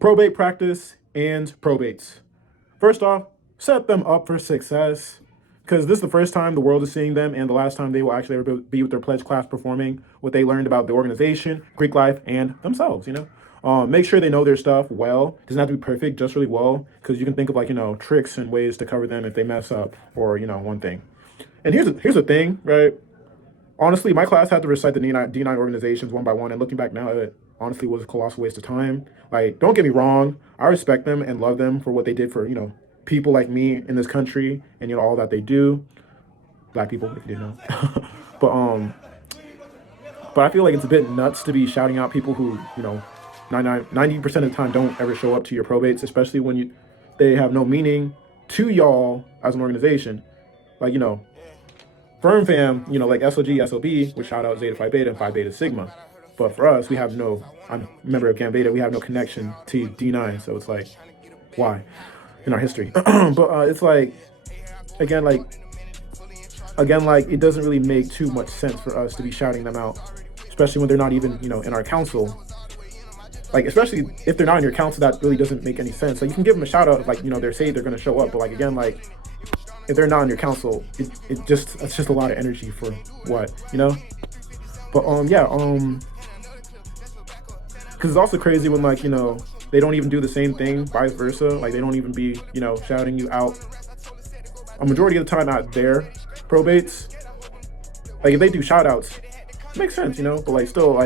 Probate practice and probates. First off, set them up for success because this is the first time the world is seeing them and the last time they will actually ever be with their pledge class performing what they learned about the organization, Greek life, and themselves. Make sure they know their stuff well. It doesn't have to be perfect, just really well, because you can think of tricks and ways to cover them if they mess up or one thing. And here's the thing, right? Honestly, my class had to recite the D9 organizations one by one, and looking back now, it honestly was a colossal waste of time. Like, don't get me wrong, I respect them and love them for what they did for, people like me in this country and, all that they do. Black people, if you didn't know. but I feel like it's a bit nuts to be shouting out people who, 90% of the time don't ever show up to your probates, especially when they have no meaning to y'all as an organization. Like, Firm fam, like SOG, SOB, which shout out Zeta Phi Beta and Phi Beta Sigma. But for us, I'm a member of Gamma Beta, we have no connection to D9. So it's like, why? In our history. But it's like, again, it doesn't really make too much sense for us to be shouting them out, especially when they're not even, in our council. Like, especially if they're not in your council, that really doesn't make any sense. Like, you can give them a shout out, they're saying they're going to show up. But if they're not in your council, it's just a lot of energy for what, But because it's also crazy when they don't even do the same thing, vice versa. Like, they don't even be shouting you out a majority of the time at their probates. Like, if they do shout outs, it makes sense, but still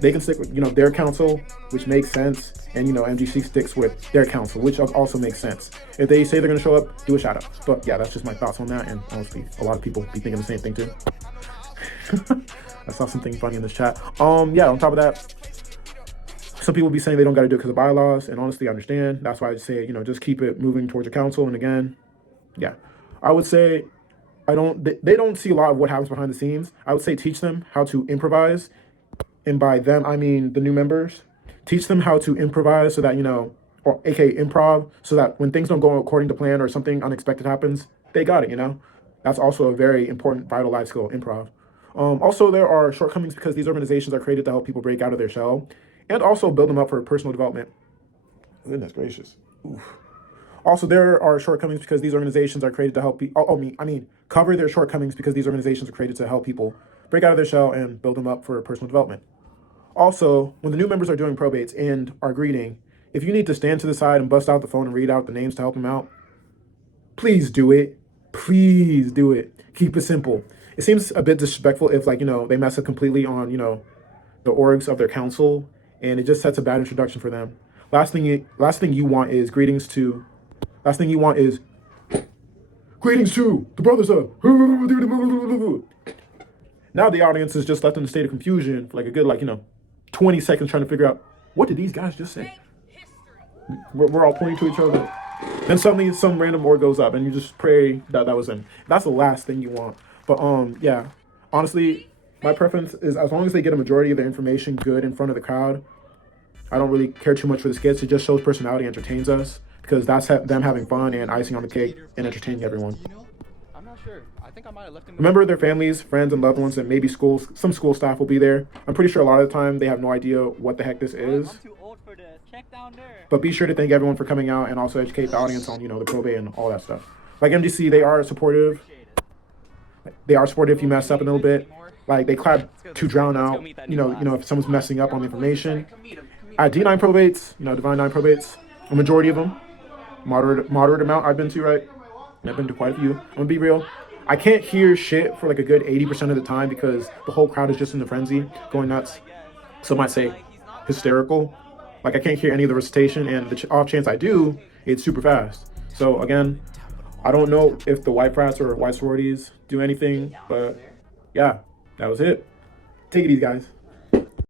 they can stick with their council, which makes sense, and MGC sticks with their council, which also makes sense. If they say they're going to show up, do a shout out. But yeah, that's just my thoughts on that, and honestly a lot of people be thinking the same thing too. I saw something funny in this chat. Yeah, on top of that, some people be saying they don't got to do it because of bylaws, and honestly I understand. That's why I say just keep it moving towards your council. And again, yeah, I would say they don't see a lot of what happens behind the scenes. I would say teach them how to improvise. And by them, I mean the new members. Teach them how to improvise so that, or aka improv, so that when things don't go according to plan or something unexpected happens, they got it, That's also a very important, vital life skill, improv. Also, there are shortcomings because these organizations are created to help people break out of their shell and also build them up for personal development. Goodness gracious. Oof. Also, there are shortcomings because these organizations are created to help people, cover their shortcomings because these organizations are created to help people break out of their shell and build them up for personal development. Also, when the new members are doing probates and are greeting, if you need to stand to the side and bust out the phone and read out the names to help them out, please do it. Please do it. Keep it simple. It seems a bit disrespectful if they mess up completely on, the orgs of their council, and it just sets a bad introduction for them. Last thing you want is greetings to the brothers of. Now the audience is just left in a state of confusion for a good 20 seconds trying to figure out, what did these guys just say? We're all pointing to each other. Then suddenly some random org goes up and you just pray that was him. That's the last thing you want. But yeah, honestly, my preference is as long as they get a majority of their information good in front of the crowd, I don't really care too much for the skits. It just shows personality, entertains us, because that's them having fun and icing on the cake and entertaining everyone. Remember their families, friends, and loved ones, and maybe some school staff will be there. I'm pretty sure a lot of the time they have no idea what the heck this is. But be sure to thank everyone for coming out and also educate the audience on, the probate and all that stuff. Like MGC, they are supportive. They are supportive if you mess up a little bit. They clap to drown out, if someone's messing up on the information. At D9 probates, Divine 9 probates, a majority of them, moderate amount I've been to, right? I've been to quite a few. I'm gonna be real. I can't hear shit for a good 80% of the time because the whole crowd is just in the frenzy, going nuts. Some might say hysterical. I can't hear any of the recitation, and the off chance I do, it's super fast. So again, I don't know if the white frats or white sororities do anything, but yeah, that was it. Take it easy, guys.